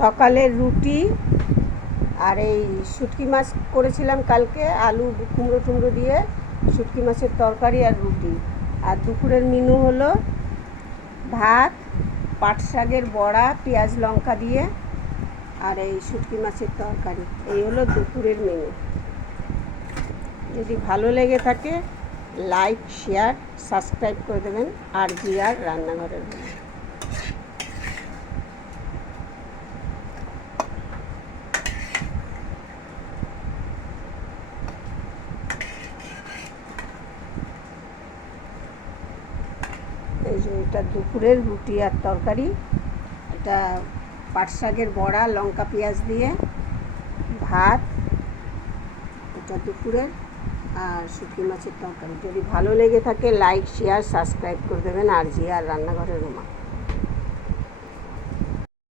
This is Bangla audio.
সকালের রুটি আর এই শুটকি মাছ করেছিলাম কালকে, আলু কুমড়ো টুমড়ো দিয়ে শুটকি মাছের তরকারি আর রুটি। আর দুপুরের মেনু হলো ভাত, পাট শাকের বড়া পেঁয়াজ লঙ্কা দিয়ে আর এই শুটকি মাছের তরকারি। এই হলো দুপুরের মেনু। যদি ভালো লেগে থাকে লাইক শেয়ার সাবস্ক্রাইব করে দেবেন আর জিয়ার রান্নাঘরের রুমা। এই যে এটা দুপুরের রুটি আর তরকারি, এটা পাট শাকের বড়া লঙ্কা পেঁয়াজ দিয়ে ভাত, এটা দুপুরের, আর শুটকি মাছের তরকারি। যদি ভালো লেগে থাকে লাইক শেয়ার সাবস্ক্রাইব করে দেবেন আর জিয়ার রান্নাঘরের রুমা।